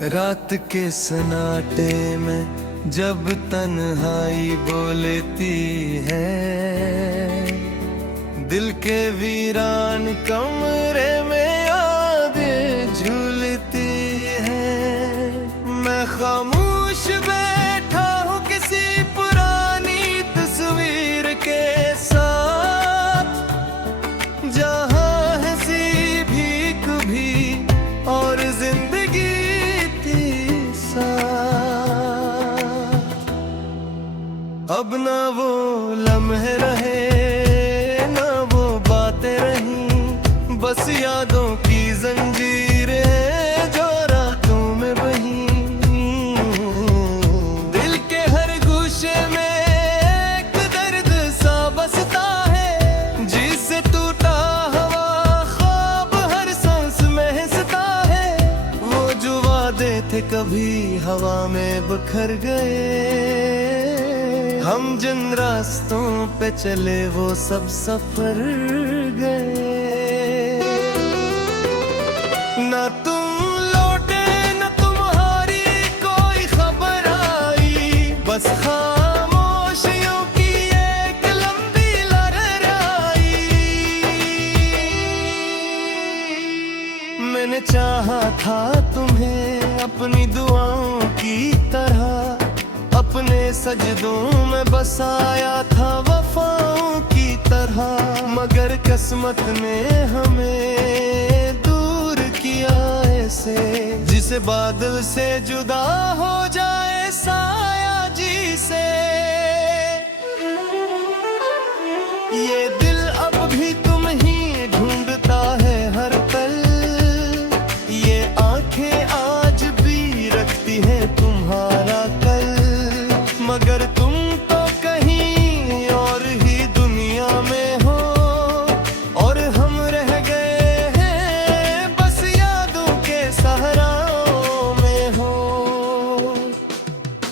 रात के सन्नाटे में जब तन्हाई बोलती है, दिल के वीरान कमरे में यादें झूलती है। मैं खामोश बैठा हूँ किसी पुरानी तस्वीर के साथ, जहाँ हंसी भीख भी और जिंदगी अब ना वो लम्हे रहे ना वो बातें रहीं, बस यादों की जंजीरें जो रातों में बहीं। दिल के हर गोशे में एक दर्द सा बसता है, जिससे टूटा हवा ख्वाब हर सांस में हंसता है। वो जो वादे थे कभी हवा में बिखर गए, हम जिन रास्तों पे चले वो सब सफर गए। ना तुम लौटे न तुम्हारी कोई खबर आई, बस खामोशियों की एक लंबी लहराई। मैंने चाहा था तुम्हें अपनी दुआओं की तरह, अपने सजदों में बसाया था वफाओं की तरह। मगर किस्मत ने हमें दूर किया ऐसे, जिसे बादल से जुदा हो जाए साया जी से। ये दिल अब भी तुम ही ढूंढता है हर पल, ये आंखें आज भी रखती है तुम्हारा कल। मगर तुम तो कहीं और ही दुनिया में हो, और हम रह गए हैं बस यादों के सहराओं में हो।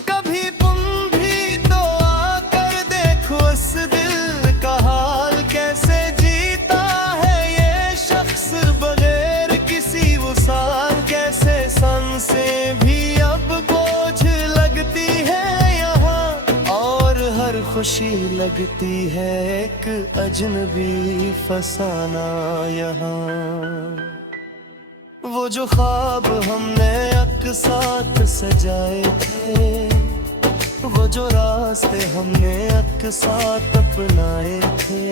कभी तुम भी तो आकर देखो इस दिल का हाल, कैसे जीता है ये शख्स बगैर किसी वसाल। कैसे सांसें भी अब बोझ लगती है, खुशी लगती है एक अजनबी फसाना यहाँ। वो जो ख्वाब हमने अक्सात सजाए थे, वो जो रास्ते हमने अक्सात अपनाए थे,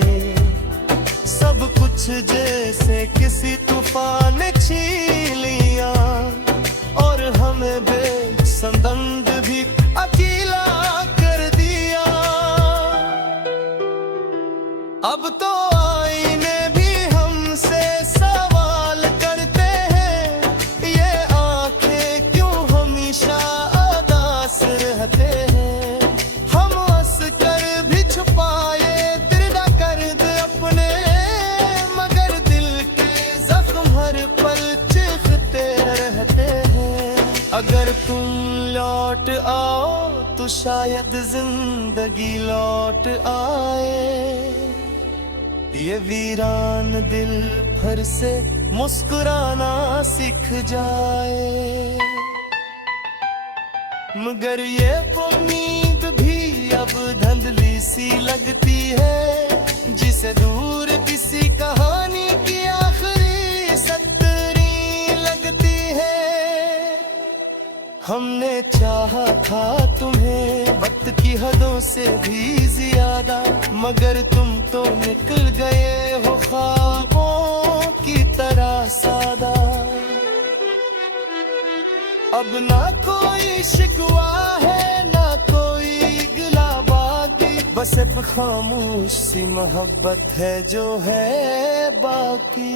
सब कुछ जैसे किसी तूफान ने छीन लिया, और हमें बेसंबंद भी अकेला कर दिया। अब तो आईने भी हमसे सवाल करते हैं, ये आंखें क्यों हमेशा उदास रहते हैं। हम हंस कर भी छुपाए दर्द कर्द अपने, मगर दिल के जख्म हर पल चीखते रहते हैं। अगर तुम लौट आओ तो शायद जिंदगी लौट आए, ये वीरान दिल भर से मुस्कुराना सीख जाए। मगर ये उम्मीद भी अब धुंधली सी लगती है, जिसे दूर किसी कहानी की आखिरी सतरी लगती है। हमने चाहा था तुम्हें वक्त की हदों से भी ज्यादा, मगर तुम तो निकल गए हो ख्वाबों की तरह सादा। अब ना कोई शिकवा है ना कोई गिला बाकी, बस एक खामोश सी मोहब्बत है जो है बाकी।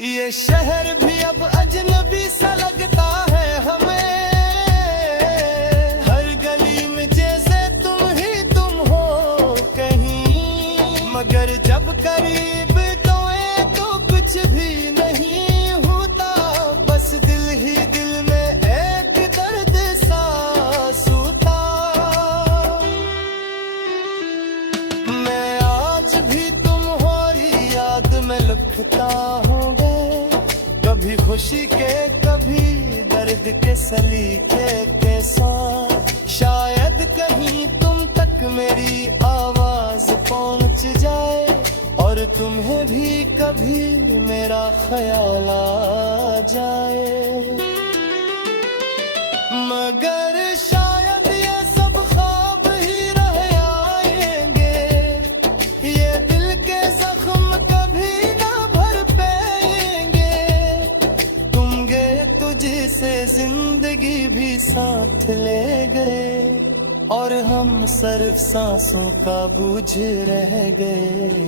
ये शहर भी अब अजनबी सा लगता है हमें, हर गली में जैसे तुम ही तुम हो कहीं। मगर जब करीब दोए तो कुछ भी नहीं होता, बस दिल ही दिल में एक दर्द सा सूता। मैं आज भी तुम्हारी याद में लिखता हूँ, कभी खुश भी दर्द के सलीके के साथ। शायद कहीं तुम तक मेरी आवाज पहुंच जाए और तुम्हें भी कभी मेरा ख्याल आ जाए। मगर शायद ये सब ख्वाब ही रह आएंगे, ये दिल के जख्म कभी ना भर पाएंगे। तुम गए तो जिसे जिंदगी भी साथ ले गए और हम सिर्फ सांसों का बोझ रह गए।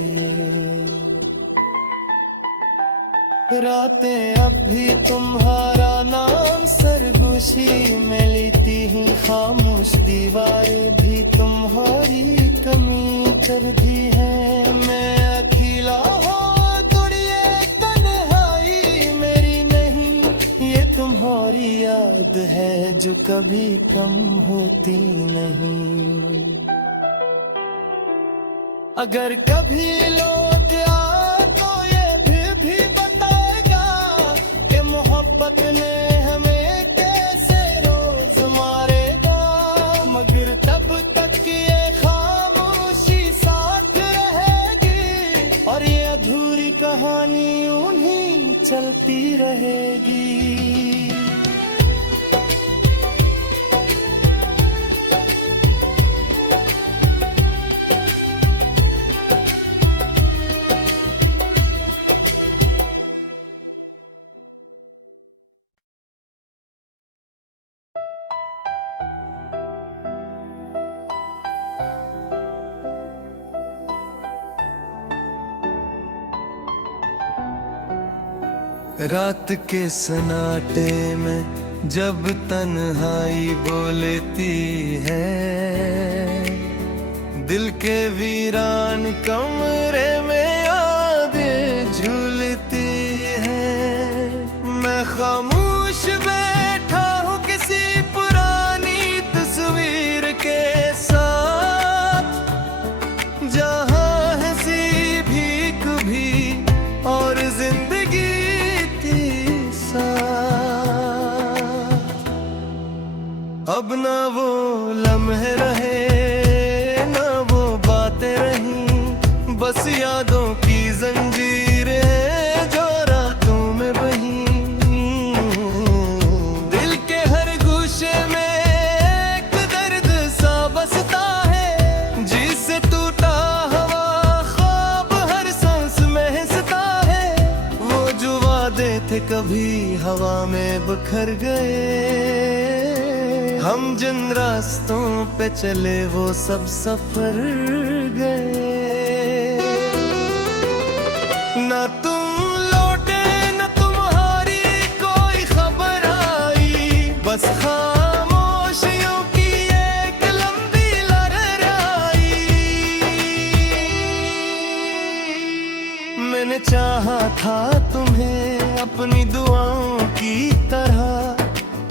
रातें अब भी तुम्हारा नाम सरगोशी में लेती हैं, खामोश दीवारें भी तुम्हारी कमी कर दी है। मैं अकेला हो तुड़िए तन्हाई मेरी नहीं, ये तुम्हारी याद है जो कभी कम होती नहीं। अगर कभी लौट आ तो ये भी बताएगा कि मोहब्बत ने हमें कैसे रोज मारेगा। मगर तब तक ये खामोशी साथ रहेगी और ये अधूरी कहानी यूं ही चलती रहेगी। रात के सन्नाटे में जब तन्हाई बोलती है, दिल के वीरान कमरे में यादें झूलती है। मैं खामोश बैठा हूँ किसी पुरानी तस्वीर के साथ, जहाँ हंसी भीख भी और जिंदगी अब ना वो लम्हे रहे ना वो बातें रहीं, बस यादों की जंजीरें जो रातों में बही। दिल के हर गोशे में एक दर्द सा बसता है, जिसे टूटा हवा ख्वाब हर सांस में हंसता है। वो जो वादे थे कभी हवा में बिखर गए, हम जिन रास्तों पे चले वो सब सफर गए। ना तुम लौटे न तुम्हारी कोई खबर आई, बस खामोशियों की एक लंबी लहराई। मैंने चाहा था तुम्हें अपनी दुआओं की तरह,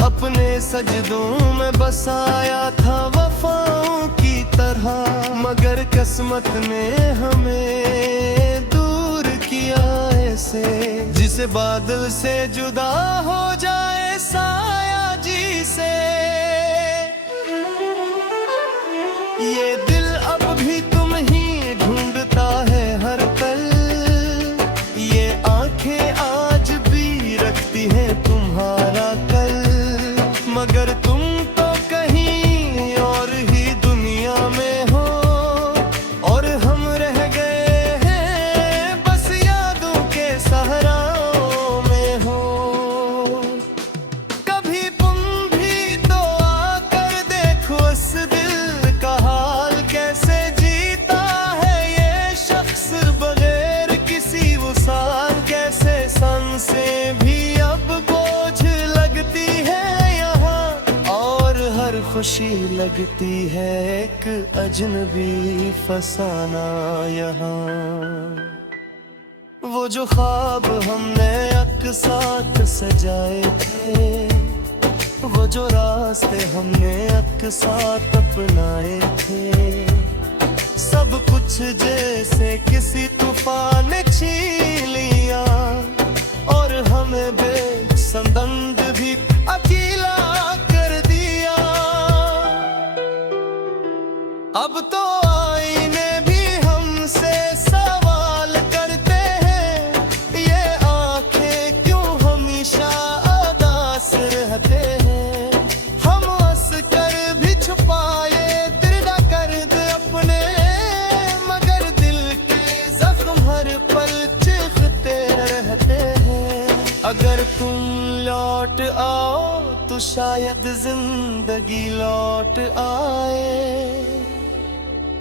अपने सजदों में बसाया था वफाओं की तरह। मगर किस्मत ने हमें दूर किया ऐसे, जिसे बादल से जुदा हो जाए साया जी से। ये दिल अब भी तुम ही ढूंढता है हर पल, ये आंखें आज भी रखती हैं तुम्हारा कल। मगर तुम तो कहीं और ही दुनिया में हो और हम रह गए हैं बस यादों के सहराओं में हो। कभी तुम भी तो आकर देखो इस दिल का हाल कैसे जीता है ये शख्स बगैर किसी वसाल। कैसे सांसें भी अब बोझ लगती है, खुशी लगती है एक अजनबी फसाना यहाँ। वो जो ख्वाब हमने अक्सात सजाए थे, वो जो रास्ते हमने अक्सात अपनाए थे, सब कुछ जैसे किसी तूफान ने छीन लिया और हमें बेसंबंद भी अकेला कर दिया। अब तो आईने भी हमसे सवाल करते हैं, ये आंखें क्यों हमेशा उदास रहते हैं। हम हंस कर भी छुपाए दर्द कर्द अपने, मगर दिल के जख्म हर पल चीखते रहते हैं। अगर तुम लौट आओ तो शायद जिंदगी लौट आए,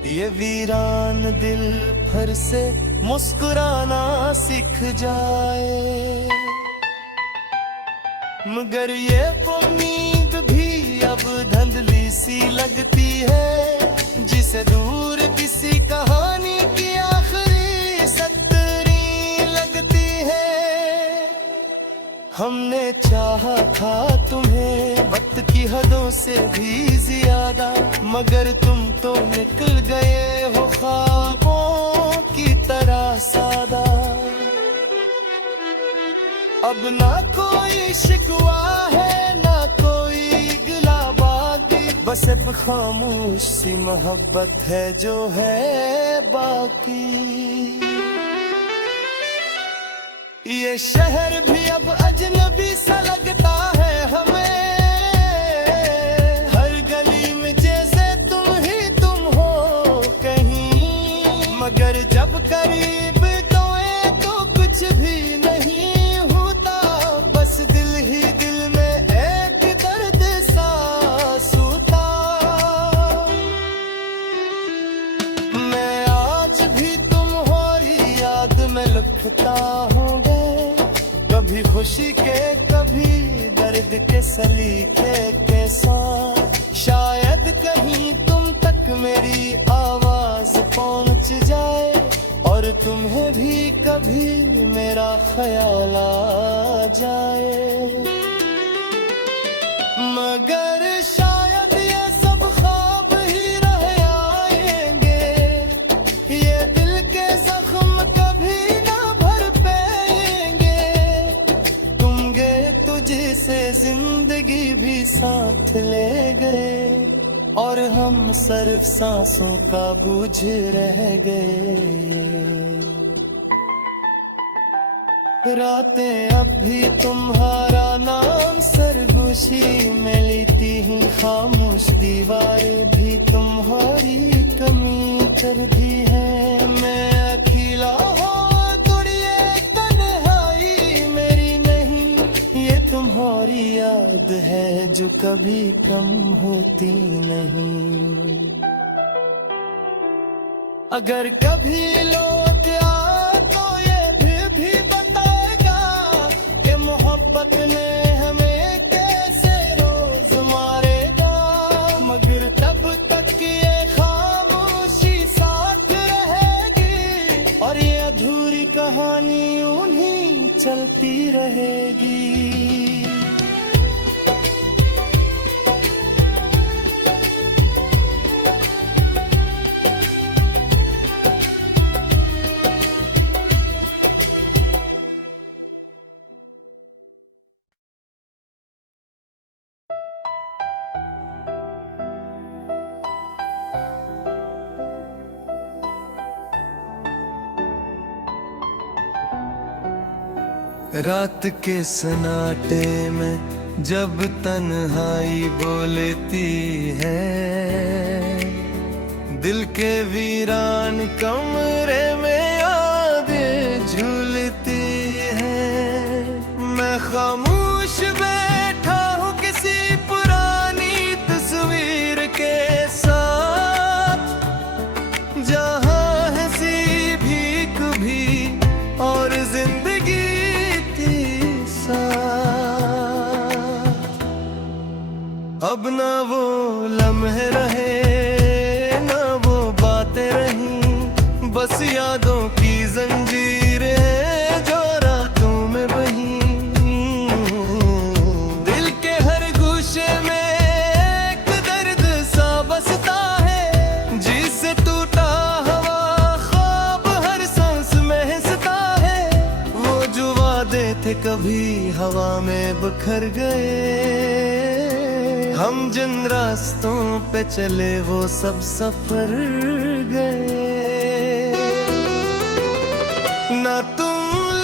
ये वीरान दिल फिर से मुस्कुराना सीख जाए। मगर ये उम्मीद भी अब धुंधली सी लगती है, जिसे दूर किसी कहानी की आखिरी सतरी लगती है। हमने चाहा था तुम्हें वक्त की हदों से भी ज्यादा, मगर तुम तो निकल गए हो ख्वाबों की तरह सादा। अब ना कोई शिकवा है ना कोई गिला बागी, बस एक खामोश सी मोहब्बत है जो है बाकी। ये शहर भी अब अजनबी सा लगता है हमें, हर गली में जैसे तुम ही तुम हो कहीं। मगर जब करीब तोए तो कुछ भी नहीं होता, बस दिल ही दिल में एक दर्द सा सूता। मैं आज भी तुम्हारी याद में लिखता हूँ, कभी खुशी के कभी दर्द के सलीके के साथ। शायद कहीं तुम तक मेरी आवाज पहुंच जाए, और तुम्हें भी कभी मेरा ख्याल आ जाए। मगर शायद ये सब ख्वाब ही रह आएंगे, ये दिल के जख्म कभी ना भर पाएंगे। तुम गए तो जैसे जिंदगी भी साथ ले गए, और हम सिर्फ सांसों का बोझ रह गए। रातें अब भी तुम्हारा नाम सरगोशी में लेती हूँ, खामोश दीवारें भी तुम्हारी कमी कर दी है। मैं अकेला हो तुड़िए तन्हाई मेरी नहीं, ये तुम्हारी याद है जो कभी कम होती नहीं। अगर कभी लौट आ तो ये भी बताएगा कि मोहब्बत ने हमें कैसे रोज मारेगा। मगर तब तक ये खामोशी साथ रहेगी, और ये अधूरी कहानी यूं ही चलती रहेगी। रात के सन्नाटे में जब तन्हाई बोलती है, दिल के वीरान कमरे में यादें झूलती है। मैं खामोश बैठा हूँ किसी पुरानी तस्वीर के साथ, जहाँ हंसी भीख भी और जिंदगी अब ना वो लम्हे रहे ना वो बातें रहीं, बस यादों की जंजीरें जो रातों में बही। दिल के हर गोशे में एक दर्द सा बसता है, जिससे टूटा हवा ख्वाब हर सांस में हंसता है। वो जो वादे थे कभी हवा में बिखर गए। हम जिन रास्तों पे चले वो सब सफर गए। ना तुम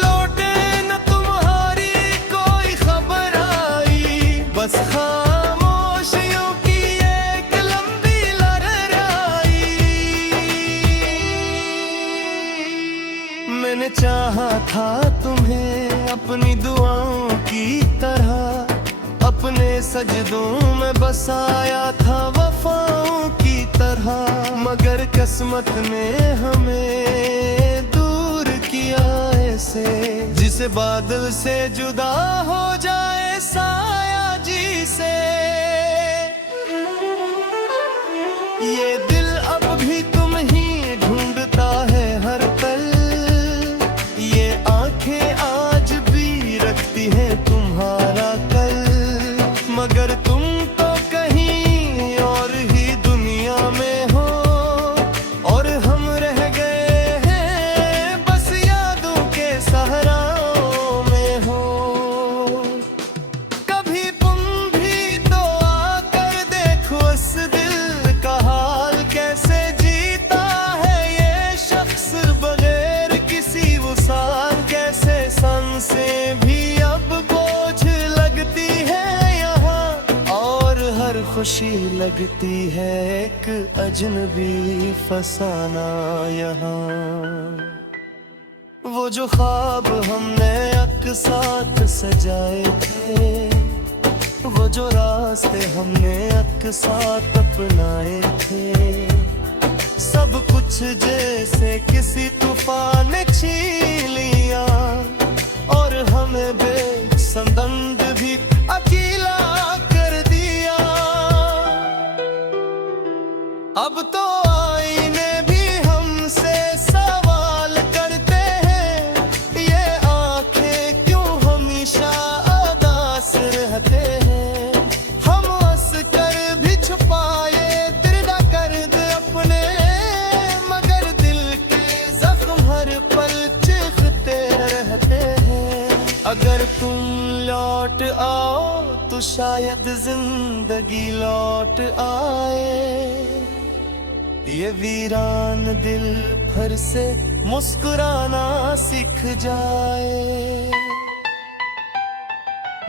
लौटे न तुम्हारी कोई खबर आई, बस खामोशियों की एक लंबी लहराई। मैंने चाहा था तुम्हें अपनी दुआओं की तरह, अपने सजदों में बसाया था वफाओं की तरह। मगर किस्मत ने हमें दूर किया ऐसे, जिसे बादल से जुदा हो जाए साया जी से। ये दिल अब भी तुम ही ढूंढता है हर पल, ये आंखें आज भी रखती हैं तुम्हारा कल। मगर तुम तो कहीं और ही दुनिया में हो, और हम रह गए हैं बस यादों के सहराओं में हो। कभी तुम भी तो आकर देखो इस दिल का हाल, कैसे जीता है ये शख्स बगैर किसी वसाल। कैसे सांसें भी अब बोझ लगती है यहाँ, और हर खुशी लगती है एक अजनबी फसाना यहाँ। वो जो ख्वाब हमने अक्सात सजाए थे, वो जो रास्ते हमने अक्सात अपनाए थे, सब कुछ जैसे किसी तूफान ने छीन लिया, और हमें बेसंबंद भी अकेला कर दिया। अब तो आईने भी हमसे सवाल करते हैं, ये आंखें क्यों हमेशा उदास रहते हैं। हम हंस कर भी छुपाए दर्द कर्द अपने, मगर दिल के जख्म हर पल चीखते रहते हैं। अगर तुम लौट आओ तो शायद जिंदगी लौट आए, ये वीरान दिल फिर से मुस्कुराना सीख जाए।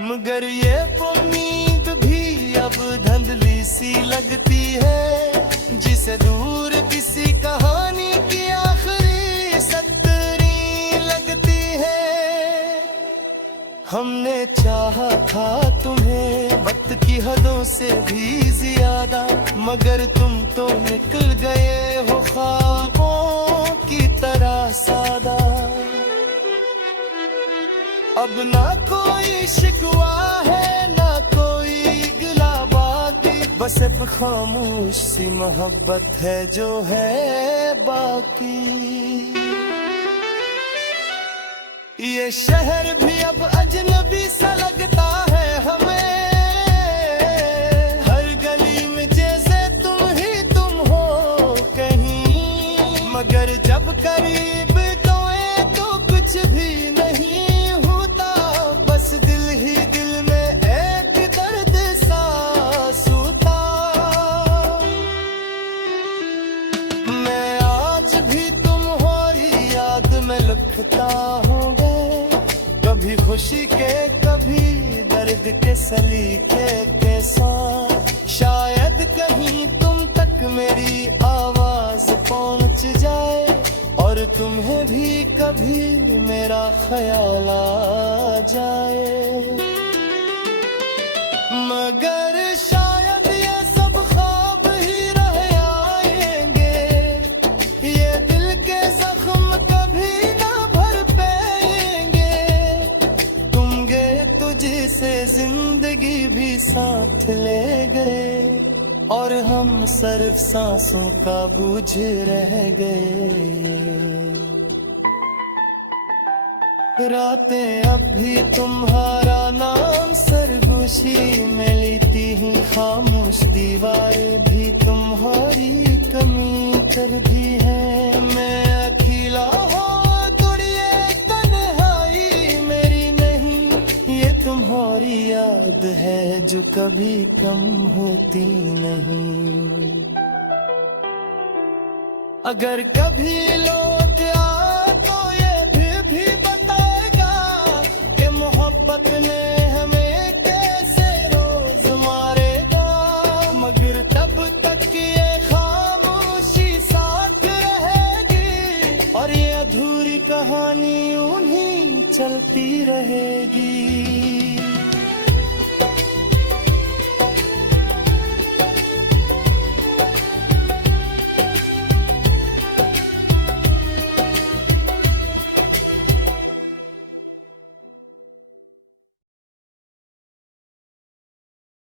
मगर ये उम्मीद भी अब धुंधली सी लगती है, जिसे दूर किसी कहानी की आखिरी सतरी लगती है। हमने चाहा था तुम्हें वक्त की हदों से भी ज्यादा, मगर तुम तो निकल गए हो ख्वाबों की तरह सादा। अब ना कोई शिकवा है ना कोई गिला बाकी, बस एक खामोश सी मोहब्बत है जो है बाकी। ये शहर भी अब अजनबी सा लगता है हमें, हर गली में जैसे तुम ही तुम हो कहीं। मगर जब करीब तो कुछ भी नहीं होता, बस दिल ही दिल में एक दर्द सा सूता। मैं आज भी तुम्हारी याद में लिखता हूँ, कभी खुशी के कभी दर्द के सलीके के साथ। शायद कहीं तुम तक मेरी आवाज पहुंच जाए, और तुम्हें भी कभी मेरा ख्याल आ जाए। मगर शायद ये सब ख्वाब ही रह आएंगे, ये दिल के जख्म कभी ना भर पाएंगे। तुम गए तो जिसे जिंदगी भी साथ ले गए, और हम सिर्फ सांसों का बोझ रह गए। रातें अब भी तुम्हारा नाम सरगोशी में लेती हूँ, खामोश दीवारें भी तुम्हारी कमी करती हैं। मैं अकेला हो तो ये तन्हाई मेरी नहीं, है जो कभी कम होती नहीं। अगर कभी लौट आ तो ये भी बताएगा कि मोहब्बत ने हमें कैसे रोज मारेगा। मगर तब तक ये खामोशी साथ रहेगी और ये अधूरी कहानी यूं ही चलती रहेगी।